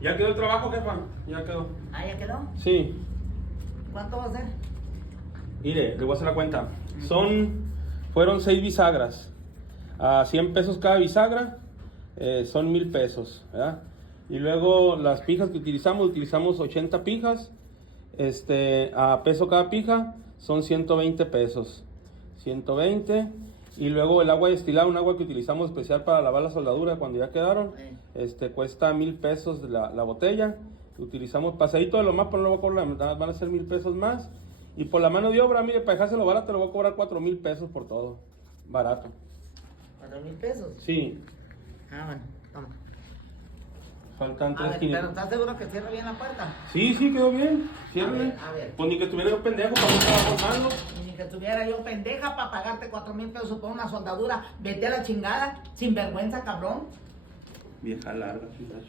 Ya quedó el trabajo, jefa. Ya quedó. ¿Ah, ya quedó? Sí. ¿Cuánto va a ser? Mire, le voy a hacer la cuenta. Fueron 6 bisagras. A 100 pesos cada bisagra. Son 1000 pesos. ¿Verdad? Y luego las pijas que utilizamos 80 pijas. A peso cada pija son 120 pesos. 120. Y luego el agua destilada, un agua que utilizamos especial para lavar la soldadura cuando ya quedaron. Cuesta 1000 pesos la botella. Utilizamos pasadito de lo más, pero no lo voy a cobrar, van a ser 1000 pesos más. Y por la mano de obra, mire, para dejárselo barato, le voy a cobrar 4000 pesos por todo. Barato. ¿4,000 pesos? Sí. Ah, bueno, toma. Faltan A ver, 3,500. pero ¿estás seguro que cierra bien la puerta? Sí, quedó bien. Ciérrale. A ver. Pues ni que estuviera yo pendejo para no estar formando. Ni que estuviera yo pendeja para pagarte 4,000 pesos por una soldadura. Vete a la chingada, sin vergüenza, cabrón. Vieja larga, chingada.